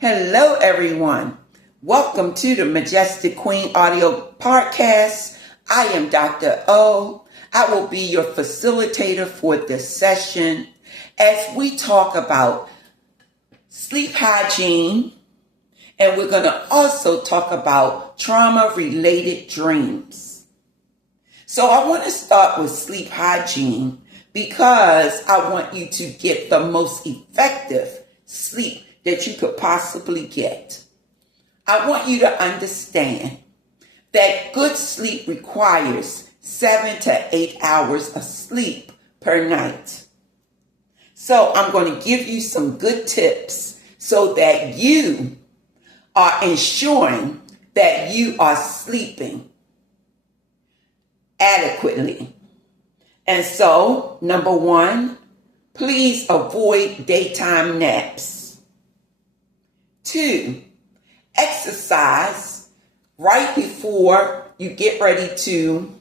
Hello, everyone. Welcome to the Majestic Queen Audio Podcast. I am Dr. O. I will be your facilitator for this session as we talk about sleep hygiene, and we're going to also talk about trauma-related dreams. So I want to start with sleep hygiene because I want you to get the most effective sleep that you could possibly get. I want you to understand that good sleep requires 7 to 8 hours of sleep per night. So I'm going to give you some good tips so that you are ensuring that you are sleeping adequately. And so, number one, please avoid daytime naps. 2, exercise right before you get ready to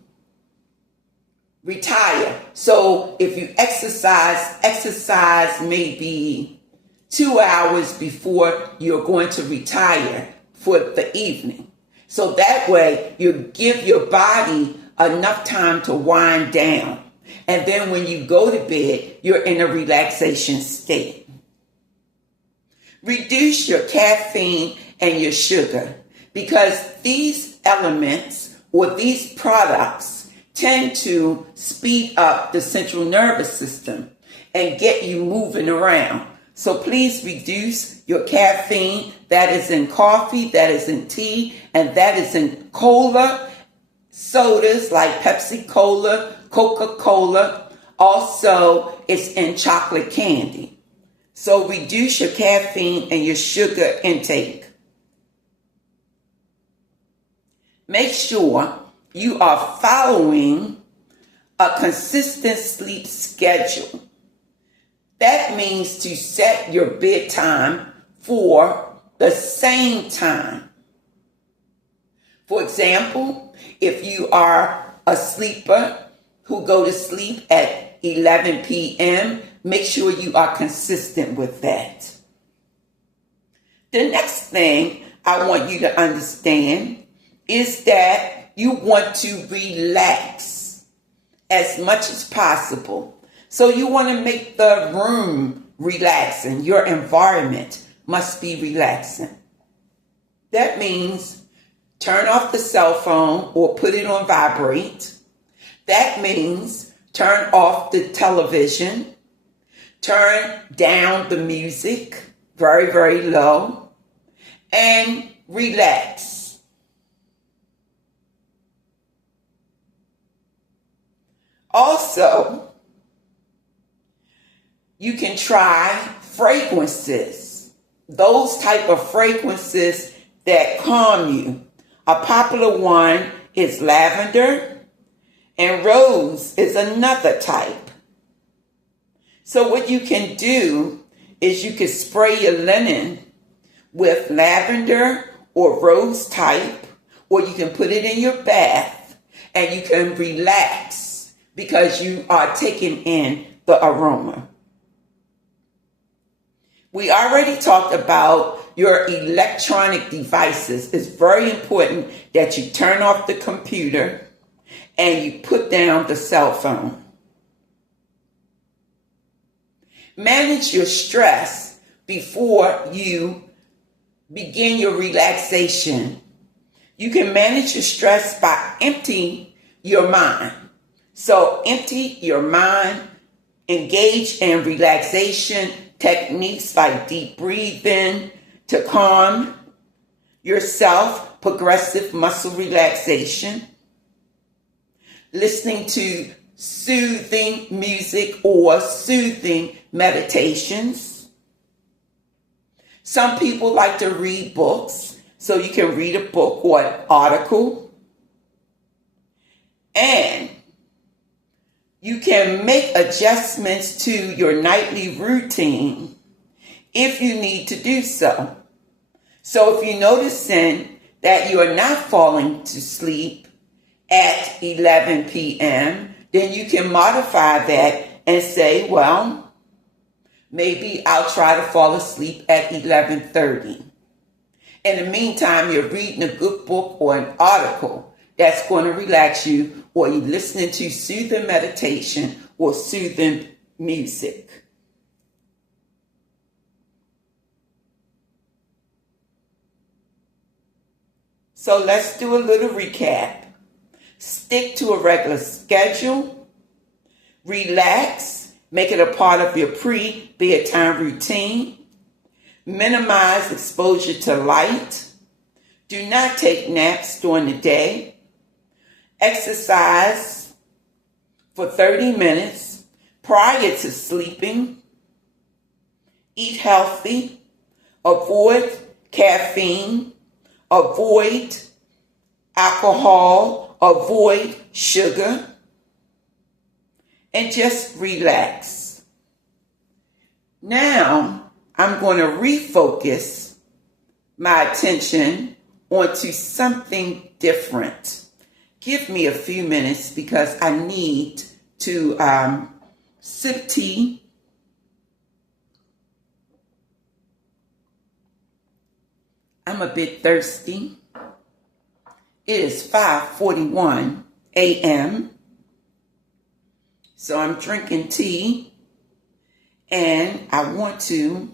retire. So if you exercise maybe 2 hours before you're going to retire for the evening. So that way you give your body enough time to wind down. And then when you go to bed, you're in a relaxation state. Reduce your caffeine and your sugar because these elements or these products tend to speed up the central nervous system and get you moving around. So please reduce your caffeine. That is in coffee, that is in tea, and that is in cola, sodas like Pepsi Cola, Coca-Cola. Also, it's in chocolate candy. So reduce your caffeine and your sugar intake. Make sure you are following a consistent sleep schedule. That means to set your bedtime for the same time. For example, if you are a sleeper who go to sleep at 11 p.m., make sure you are consistent with that. The next thing I want you to understand is that you want to relax as much as possible. So you want to make the room relaxing. Your environment must be relaxing. That means turn off the cell phone or put it on vibrate. That means turn off the television. Turn down the music very, very low and relax. Also, you can try fragrances, those type of fragrances that calm you. A popular one is lavender, and rose is another type. So what you can do is you can spray your linen with lavender or rose type, or you can put it in your bath and you can relax because you are taking in the aroma. We already talked about your electronic devices. It's very important that you turn off the computer and you put down the cell phone. Manage your stress before you begin your relaxation. You can manage your stress by emptying your mind. So empty your mind, engage in relaxation techniques like deep breathing to calm yourself, progressive muscle relaxation, listening to soothing music or soothing meditations. Some people like to read books, so you can read a book or an article. And you can make adjustments to your nightly routine if you need to do so. So if you're noticing that you are not falling to sleep at 11 p.m., then you can modify that and say, well, maybe I'll try to fall asleep at 11:30. In the meantime, you're reading a good book or an article that's going to relax you, or you're listening to soothing meditation or soothing music. So let's do a little recap. Stick to a regular schedule. Relax. Make it a part of your pre-bedtime routine. Minimize exposure to light. Do not take naps during the day. Exercise for 30 minutes prior to sleeping. Eat healthy. Avoid caffeine. Avoid alcohol. Avoid sugar. And just relax. Now, I'm going to refocus my attention onto something different. Give me a few minutes because I need to sip tea. I'm a bit thirsty. It is 5:41 a.m. So I'm drinking tea, and I want to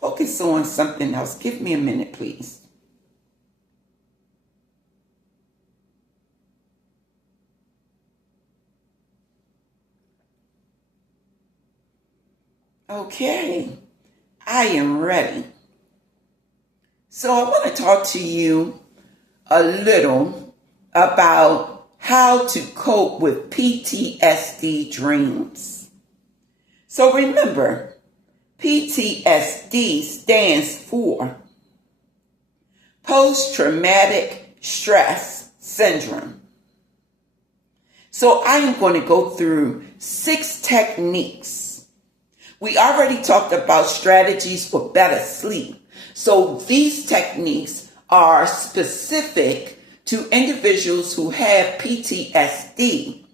focus on something else. Give me a minute, please. Okay, I am ready. So I want to talk to you a little about how to cope with PTSD dreams. So remember, PTSD stands for post-traumatic stress syndrome. So I'm going to go through 6 techniques. We already talked about strategies for better sleep. So these techniques are specific to individuals who have PTSD,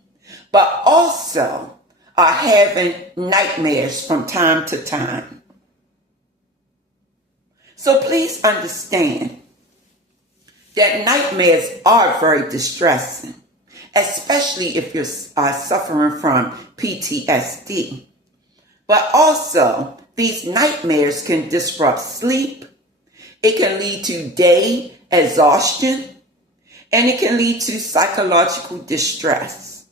but also are having nightmares from time to time. So please understand that nightmares are very distressing, especially if you're suffering from PTSD. But also, these nightmares can disrupt sleep. It can lead to day exhaustion, and it can lead to psychological distress.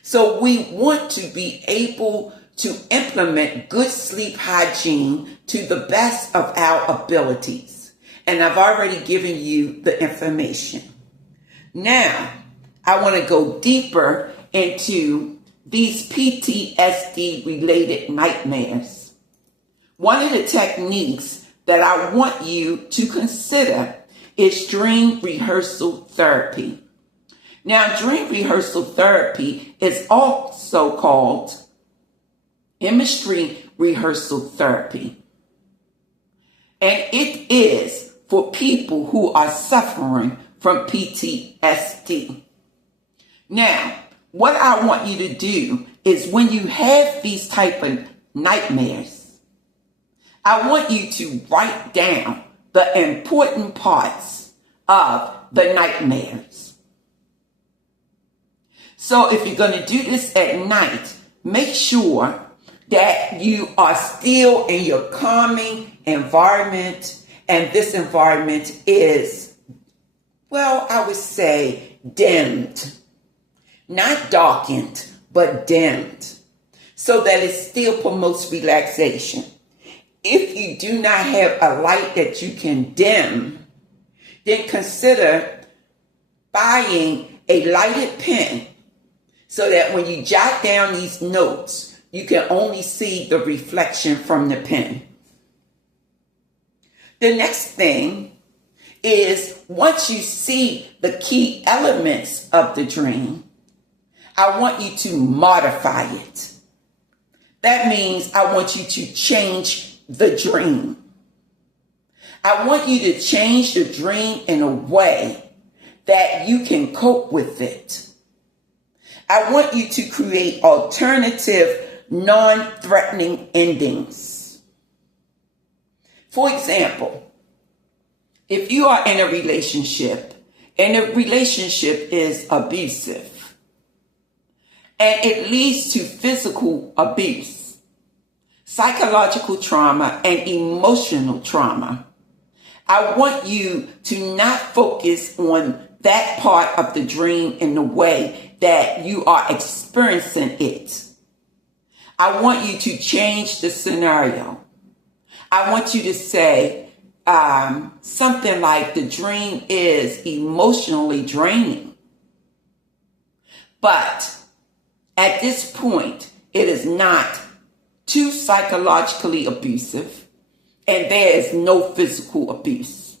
So we want to be able to implement good sleep hygiene to the best of our abilities. And I've already given you the information. Now, I want to go deeper into these PTSD related nightmares. One of the techniques that I want you to consider is dream rehearsal therapy. Now, dream rehearsal therapy is also called imagery rehearsal therapy. And it is for people who are suffering from PTSD. Now, what I want you to do is when you have these type of nightmares, I want you to write down the important parts of the nightmares. So if you're going to do this at night, make sure that you are still in your calming environment, and this environment is, well, I would say dimmed. Not darkened, but dimmed, so that it still promotes relaxation. If you do not have a light that you can dim, then consider buying a lighted pen so that when you jot down these notes, you can only see the reflection from the pen. The next thing is, once you see the key elements of the dream, I want you to modify it. That means I want you to change the dream. I want you to change the dream in a way that you can cope with it. I want you to create alternative, non-threatening endings. For example, if you are in a relationship and the relationship is abusive and it leads to physical abuse, psychological trauma, and emotional trauma, I want you to not focus on that part of the dream in the way that you are experiencing it. I want you to change the scenario. I want you to say something like the dream is emotionally draining. But at this point, it is not too psychologically abusive and there is no physical abuse.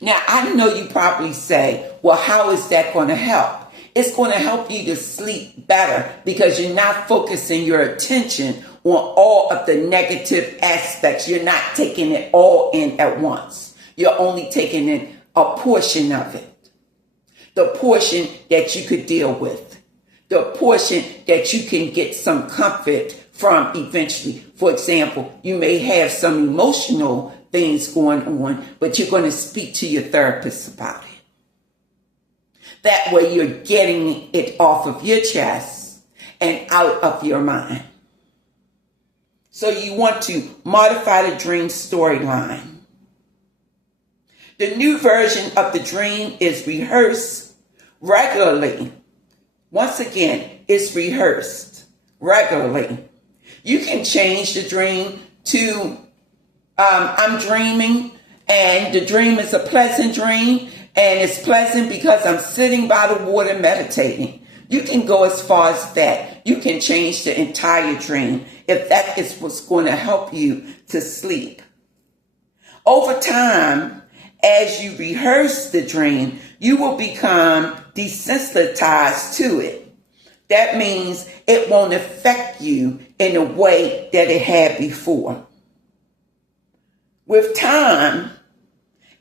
Now, I know you probably say, well, how is that going to help? It's going to help you to sleep better because you're not focusing your attention on all of the negative aspects. You're not taking it all in at once. You're only taking in a portion of it. The portion that you could deal with. The portion that you can get some comfort from eventually. For example, you may have some emotional things going on, but you're going to speak to your therapist about it. That way you're getting it off of your chest and out of your mind. So you want to modify the dream storyline. The new version of the dream is rehearsed regularly. Once again, it's rehearsed regularly. You can change the dream to I'm dreaming and the dream is a pleasant dream. And it's pleasant because I'm sitting by the water meditating. You can go as far as that. You can change the entire dream if that is what's going to help you to sleep. Over time, as you rehearse the dream, you will become desensitized to it. That means it won't affect you in a way that it had before. With time,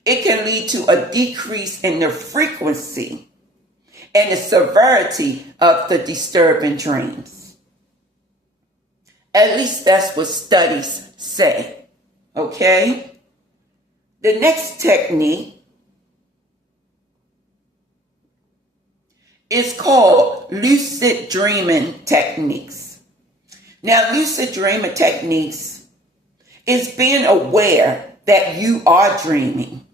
it can lead to a decrease in the frequency and the severity of the disturbing dreams. At least that's what studies say. Okay? The next technique is called lucid dreaming techniques. Now, lucid dreaming techniques is being aware that you are dreaming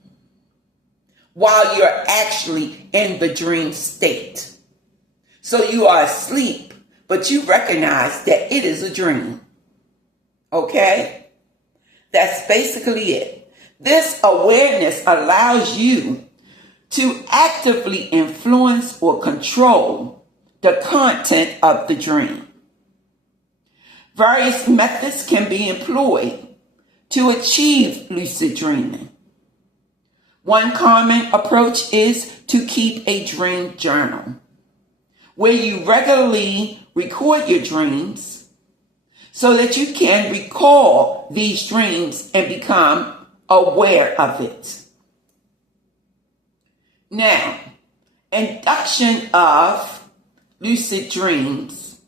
while you're actually in the dream state. So you are asleep, but you recognize that it is a dream. Okay? That's basically it. This awareness allows you to actively influence or control the content of the dream. Various methods can be employed to achieve lucid dreaming. One common approach is to keep a dream journal where you regularly record your dreams so that you can recall these dreams and become aware of it. Now, induction of lucid dreams,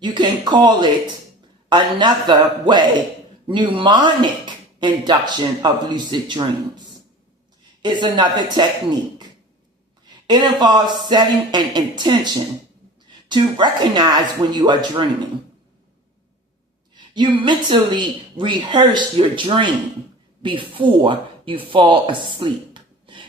you can call it another way, mnemonic induction of lucid dreams, is another technique. It involves setting an intention to recognize when you are dreaming. You mentally rehearse your dream before you fall asleep.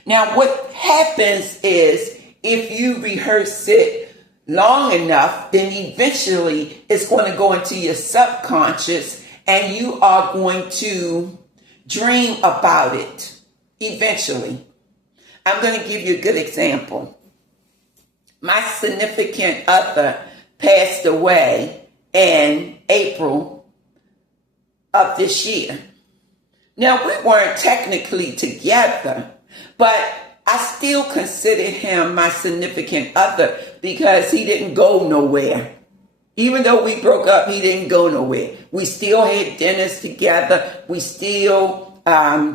Now, what happens is if you rehearse it long enough, then eventually it's going to go into your subconscious and you are going to dream about it. Eventually. I'm going to give you a good example. My significant other passed away in April of this year. Now, we weren't technically together, but I still consider him my significant other because he didn't go nowhere. Even though we broke up, he didn't go nowhere. We still had dinners together. We still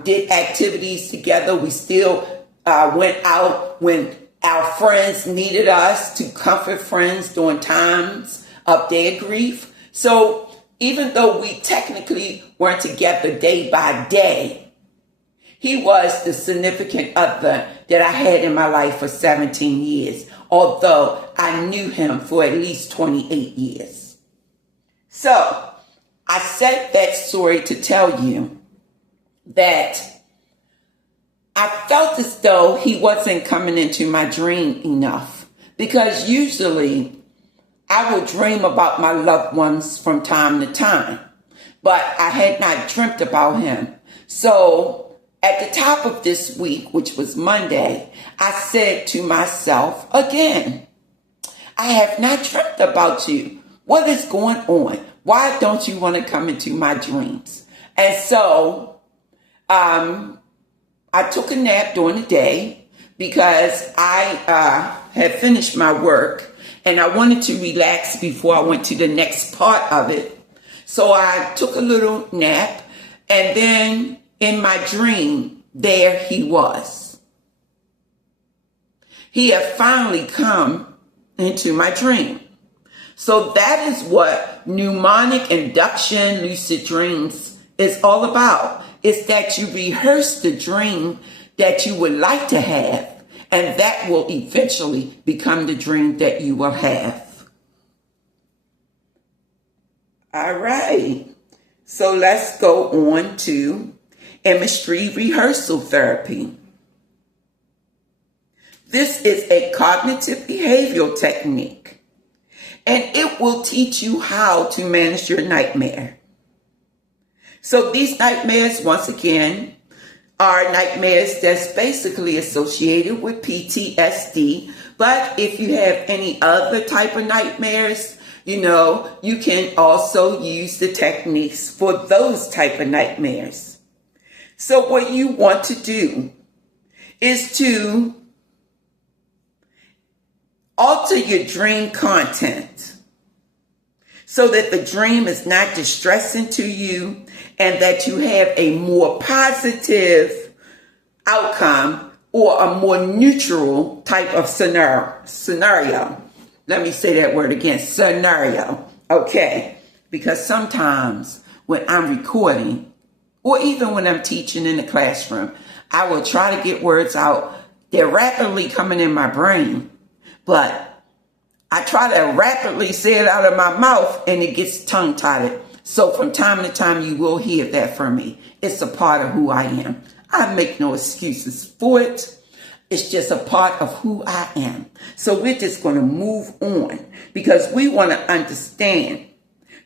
did activities together. We still went out when our friends needed us to comfort friends during times of their grief. So even though we technically weren't together day by day, He was the significant other that I had in my life for 17 years, although I knew him for at least 28 years. So, I said that story to tell you that I felt as though he wasn't coming into my dream enough, because usually I will dream about my loved ones from time to time, but I had not dreamt about him. So at the top of this week, which was Monday, I said to myself again, I have not dreamt about you. What is going on? Why don't you want to come into my dreams? And so I took a nap during the day because I had finished my work and I wanted to relax before I went to the next part of it. So I took a little nap, and then in my dream, there he was. He had finally come into my dream. So that is what mnemonic induction lucid dreams is all about. It's that you rehearse the dream that you would like to have, and that will eventually become the dream that you will have. All right. So let's go on to imagery rehearsal therapy. This is a cognitive behavioral technique, and it will teach you how to manage your nightmare. So these nightmares, once again, are nightmares that's basically associated with PTSD. But if you have any other type of nightmares, you can also use the techniques for those type of nightmares. So what you want to do is to alter your dream content so that the dream is not distressing to you and that you have a more positive outcome or a more neutral type of scenario. Let me say that word again, scenario. Okay, because sometimes when I'm recording or even when I'm teaching in the classroom, I will try to get words out. They're rapidly coming in my brain, but I try to rapidly say it out of my mouth and it gets tongue-tied. So from time to time, you will hear that from me. It's a part of who I am. I make no excuses for it. It's just a part of who I am. So we're just going to move on because we want to understand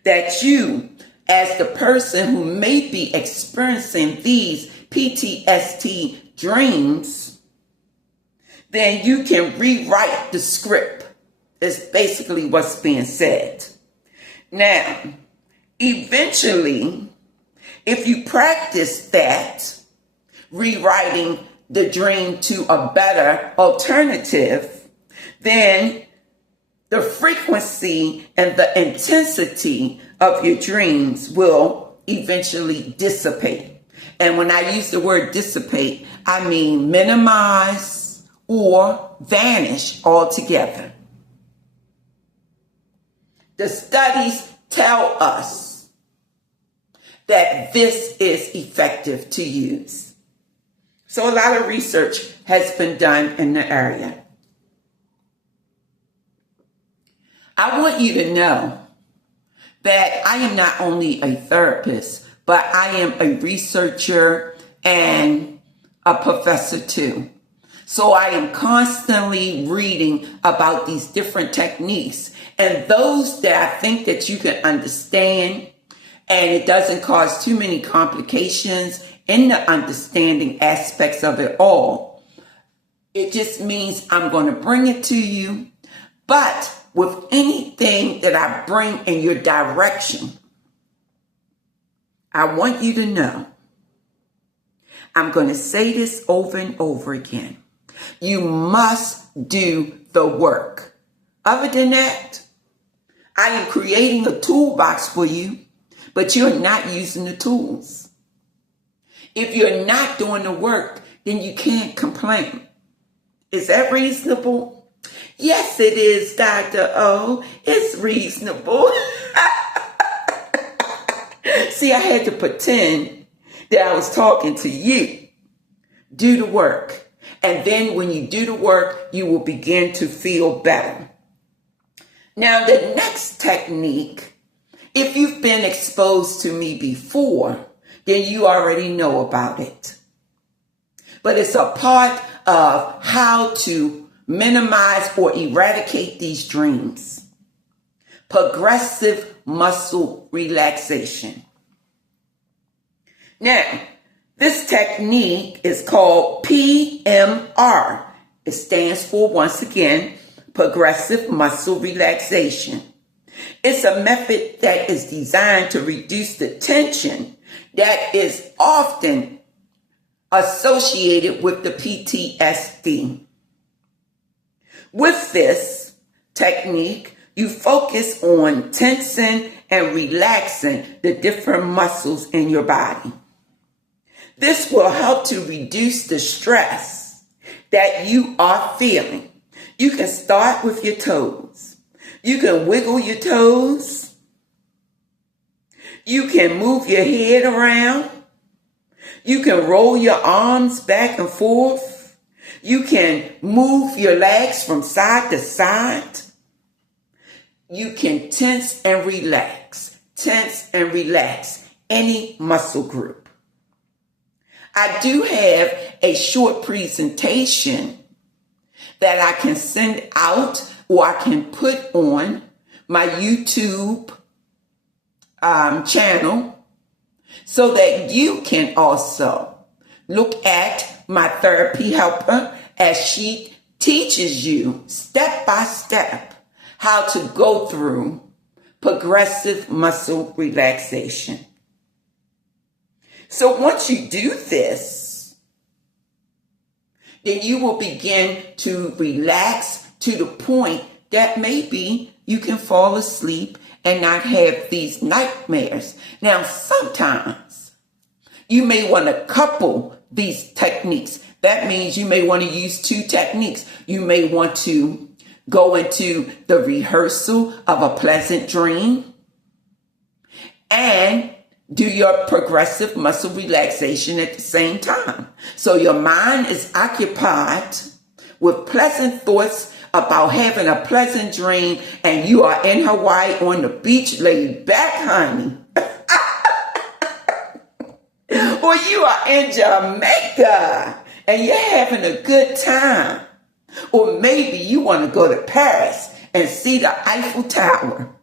that you, as the person who may be experiencing these PTSD dreams, then you can rewrite the script. Is basically what's being said. Now, eventually, if you practice that, rewriting the dream to a better alternative, then the frequency and the intensity of your dreams will eventually dissipate. And when I use the word dissipate, I mean minimize or vanish altogether. The studies tell us that this is effective to use. So a lot of research has been done in the area. I want you to know that I am not only a therapist, but I am a researcher and a professor too. So I am constantly reading about these different techniques and those that I think that you can understand and it doesn't cause too many complications in the understanding aspects of it all. It just means I'm going to bring it to you. But with anything that I bring in your direction, I want you to know, I'm going to say this over and over again. You must do the work. Other than that, I am creating a toolbox for you, but you're not using the tools. If you're not doing the work, then you can't complain. Is that reasonable? Yes, it is, Dr. O. It's reasonable. See, I had to pretend that I was talking to you. Do the work. And then when you do the work, you will begin to feel better. Now, the next technique, if you've been exposed to me before, then you already know about it. But it's a part of how to minimize or eradicate these dreams. Progressive muscle relaxation. Now, this technique is called PMR. It stands for, once again, progressive muscle relaxation. It's a method that is designed to reduce the tension that is often associated with the PTSD. With this technique, you focus on tensing and relaxing the different muscles in your body. This will help to reduce the stress that you are feeling. You can start with your toes. You can wiggle your toes. You can move your head around. You can roll your arms back and forth. You can move your legs from side to side. You can tense and relax any muscle group. I do have a short presentation that I can send out or I can put on my YouTube channel so that you can also look at my therapy helper as she teaches you step by step how to go through progressive muscle relaxation. So once you do this, then you will begin to relax to the point that maybe you can fall asleep and not have these nightmares. Now, sometimes you may want to couple these techniques. That means you may want to use two techniques. You may want to go into the rehearsal of a pleasant dream and do your progressive muscle relaxation at the same time. So your mind is occupied with pleasant thoughts about having a pleasant dream, and you are in Hawaii on the beach laid back, honey. Or you are in Jamaica and you're having a good time. Or maybe you want to go to Paris and see the Eiffel Tower.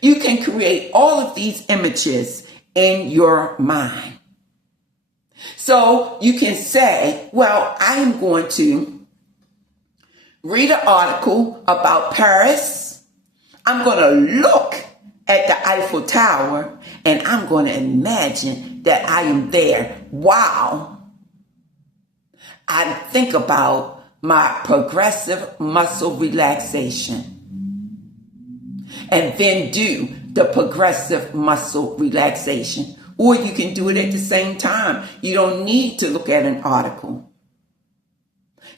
You can create all of these images in your mind. So you can say, well, I am going to read an article about Paris. I'm going to look at the Eiffel Tower and I'm going to imagine that I am there while I think about my progressive muscle relaxation. And then do the progressive muscle relaxation. Or you can do it at the same time. You don't need to look at an article.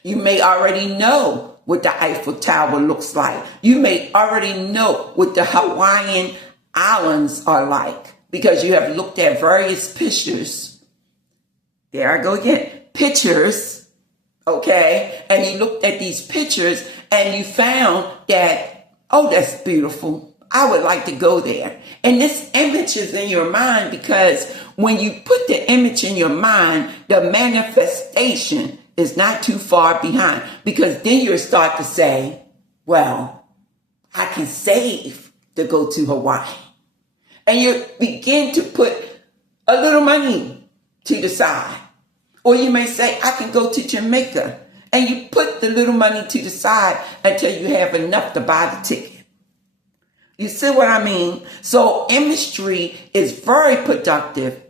You may already know what the Eiffel Tower looks like. You may already know what the Hawaiian Islands are like because you have looked at various pictures. There I go again. Pictures, okay? And you looked at these pictures and you found that, oh, that's beautiful. I would like to go there. And this image is in your mind because when you put the image in your mind, the manifestation is not too far behind, because then you'll start to say, well, I can save to go to Hawaii. And you begin to put a little money to the side. Or you may say, I can go to Jamaica. And you put the little money to the side until you have enough to buy the ticket. You see what I mean? So imagery is very productive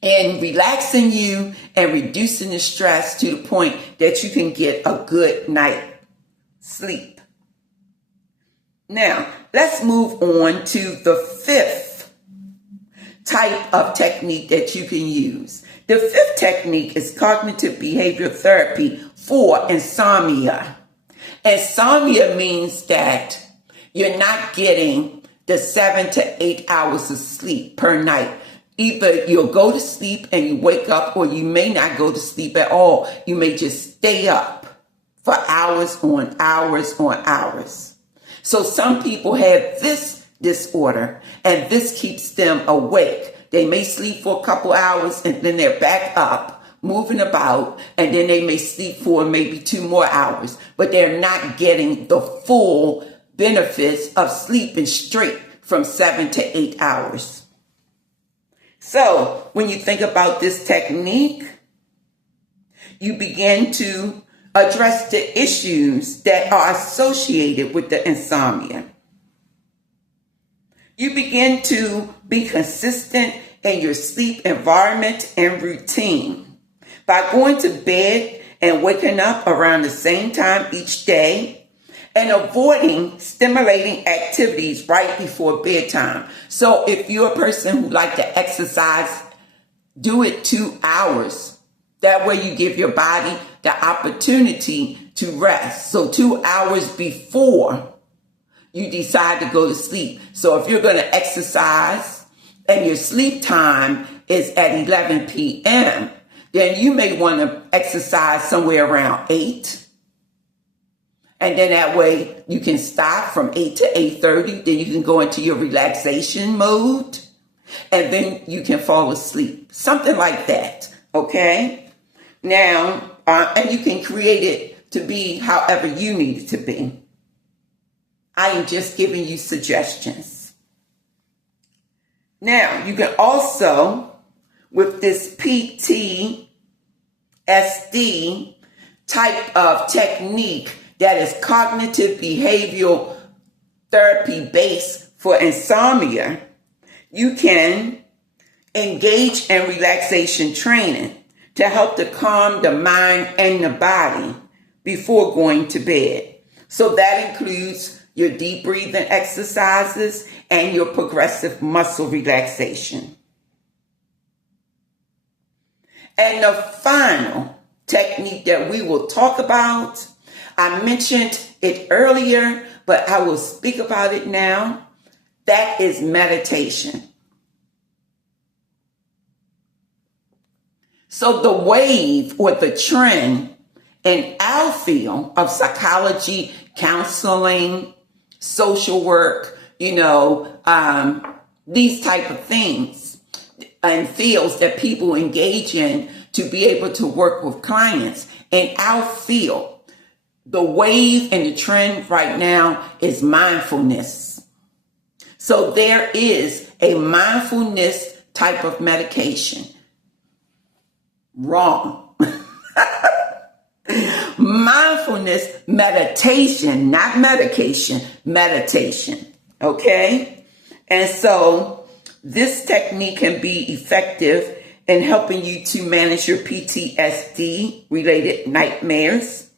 in relaxing you and reducing the stress to the point that you can get a good night sleep. Now, let's move on to the fifth type of technique that you can use. The fifth technique is cognitive behavioral therapy for insomnia. Insomnia means that you're not getting the 7 to 8 hours of sleep per night. Either you'll go to sleep and you wake up, or you may not go to sleep at all. You may just stay up for hours on hours on hours. So some people have this disorder, and this keeps them awake. They may sleep for a couple hours and then they're back up, moving about, and then they may sleep for maybe 2 more hours, but they're not getting the full benefits of sleeping straight from 7 to 8 hours. So when you think about this technique, you begin to address the issues that are associated with the insomnia. You begin to be consistent in your sleep environment and routine by going to bed and waking up around the same time each day, and avoiding stimulating activities right before bedtime. So if you're a person who likes to exercise, do it 2 hours. That way you give your body the opportunity to rest. So 2 hours before you decide to go to sleep. So if you're going to exercise and your sleep time is at 11 p.m., then you may want to exercise somewhere around 8. And then that way you can stop from 8 to 8:30. Then you can go into your relaxation mode, and then you can fall asleep. Something like that. Okay? Now, and you can create it to be however you need it to be. I am just giving you suggestions. Now, you can also, with this PTSD type of technique that is cognitive behavioral therapy based for insomnia, you can engage in relaxation training to help to calm the mind and the body before going to bed. So that includes your deep breathing exercises and your progressive muscle relaxation. And the final technique that we will talk about, I mentioned it earlier, but I will speak about it now. That is meditation. So the wave or the trend in our field of psychology, counseling, social work, these type of things and fields that people engage in to be able to work with clients. In our field, the wave and the trend right now is mindfulness. So there is a mindfulness type of medication. Wrong. Mindfulness meditation, not medication, meditation. Okay? And so this technique can be effective in helping you to manage your PTSD related nightmares.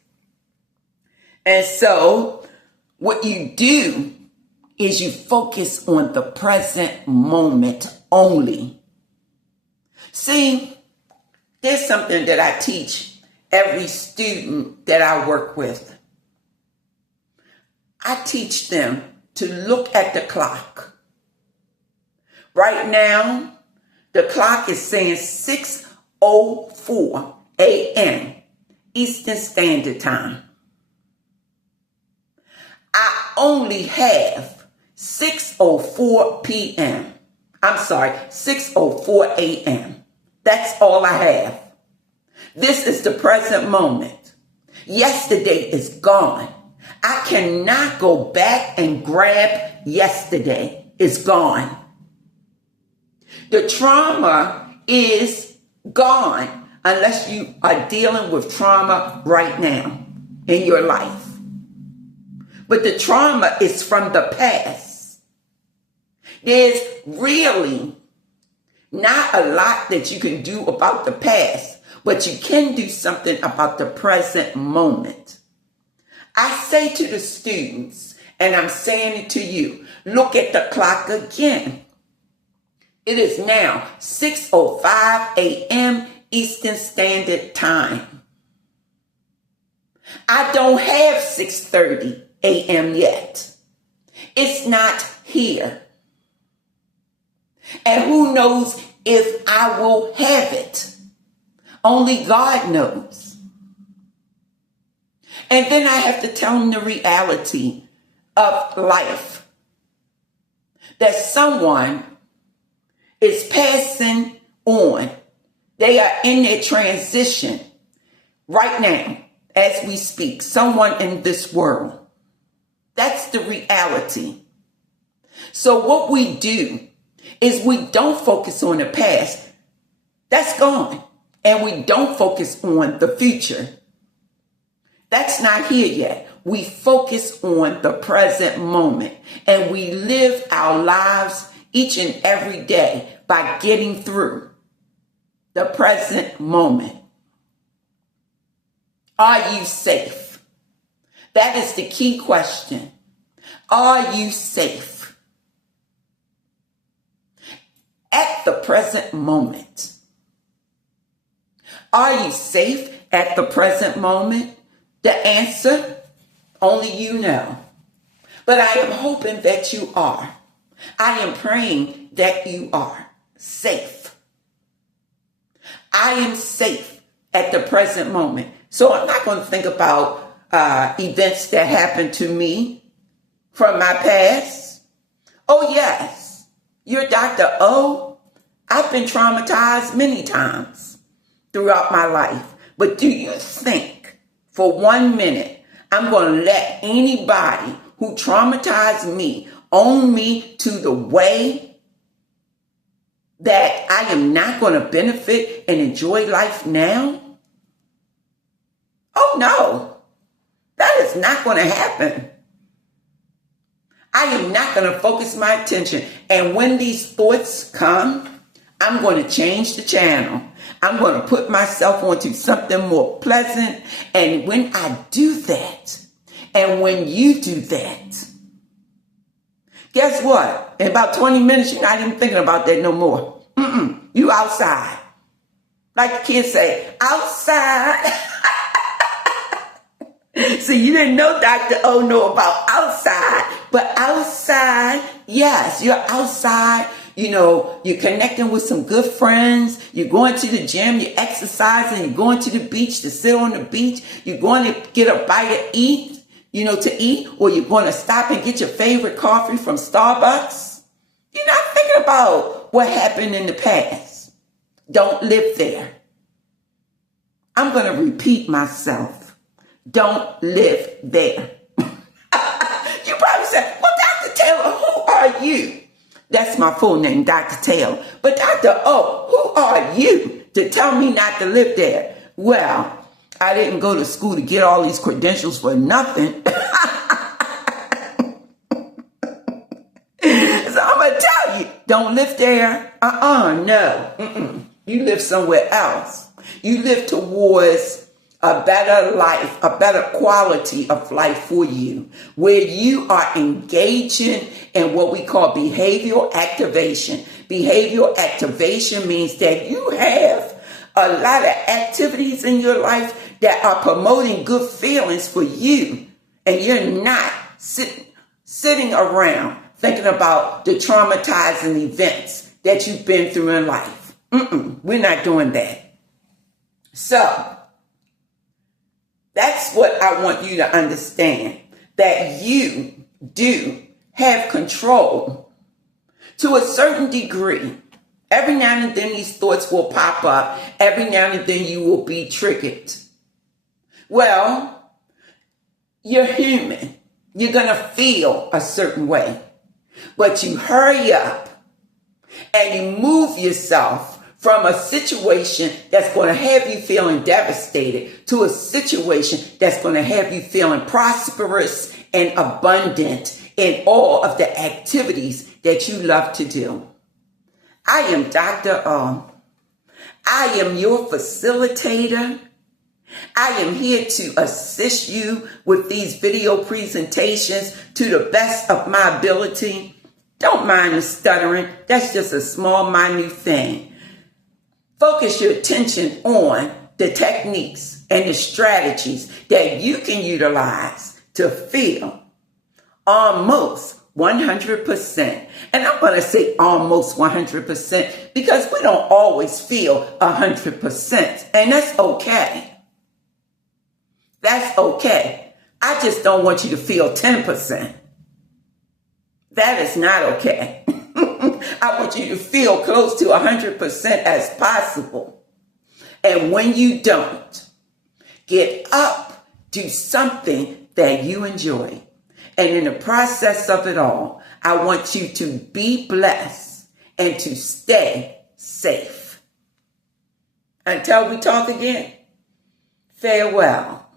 And so what you do is you focus on the present moment only. See, there's something that I teach every student that I work with. I teach them to look at the clock. Right now, the clock is saying 6:04 a.m. Eastern Standard Time. I only have 6:04 p.m. I'm sorry, 6:04 a.m. That's all I have. This is the present moment. Yesterday is gone. I cannot go back and grab yesterday. It's gone. The trauma is gone unless you are dealing with trauma right now in your life. But the trauma is from the past. There's really not a lot that you can do about the past, but you can do something about the present moment. I say to the students, and I'm saying it to you, look at the clock again. It is now 6:05 a.m. Eastern Standard Time. I don't have 6:30 a.m. yet. It's not here. And who knows if I will have it. Only God knows. And then I have to tell them the reality of life. That someone is passing on. They are in their transition right now as we speak. Someone in this world. That's the reality. So what we do is we don't focus on the past. That's gone. And we don't focus on the future. That's not here yet. We focus on the present moment. And we live our lives each and every day by getting through the present moment. Are you safe? That is the key question. Are you safe? At the present moment. Are you safe at the present moment? The answer, only you know. But I am hoping that you are. I am praying that you are safe. I am safe at the present moment. So I'm not going to think about events that happened to me from my past. Oh, yes, you're Dr. O. I've been traumatized many times throughout my life. But do you think for 1 minute I'm going to let anybody who traumatized me own me to the way that I am not going to benefit and enjoy life now? Oh, no. That is not going to happen. I am not going to focus my attention. And when these thoughts come, I'm going to change the channel. I'm going to put myself onto something more pleasant. And when I do that, and when you do that, guess what? In about 20 minutes, you're not even thinking about that no more. You outside. Like the kids say, outside. See, you didn't know Dr. O know about outside. But outside, yes, you're outside. You know, you're connecting with some good friends. You're going to the gym. You're exercising. You're going to the beach to sit on the beach. You're going to get a bite to eat, to eat. Or you're going to stop and get your favorite coffee from Starbucks. You're not thinking about what happened in the past. Don't live there. I'm going to repeat myself. Don't live there. You probably said, well, Dr. Taylor, who are you? That's my full name, Dr. Taylor. But Dr. O, who are you to tell me not to live there? Well, I didn't go to school to get all these credentials for nothing. So I'm going to tell you, don't live there. No. You live somewhere else. You live towards a better life, a better quality of life for you, where you are engaging in what we call behavioral activation. Behavioral activation means that you have a lot of activities in your life that are promoting good feelings for you, and you're not sitting around thinking about the traumatizing events that you've been through in life. We're not doing that. So, that's what I want you to understand, that you do have control to a certain degree. Every now and then these thoughts will pop up. Every now and then you will be triggered. Well, you're human. You're going to feel a certain way. But you hurry up and you move yourself from a situation that's going to have you feeling devastated to a situation that's going to have you feeling prosperous and abundant in all of the activities that you love to do. I am Dr. O. I am your facilitator. I am here to assist you with these video presentations to the best of my ability. Don't mind the stuttering. That's just a small, minute thing. Focus your attention on the techniques and the strategies that you can utilize to feel almost 100%. And I'm going to say almost 100% because we don't always feel 100%. And that's okay. That's okay. I just don't want you to feel 10%. That is not okay. I want you to feel close to 100% as possible. And when you don't, get up, do something that you enjoy. And in the process of it all, I want you to be blessed and to stay safe. Until we talk again, farewell.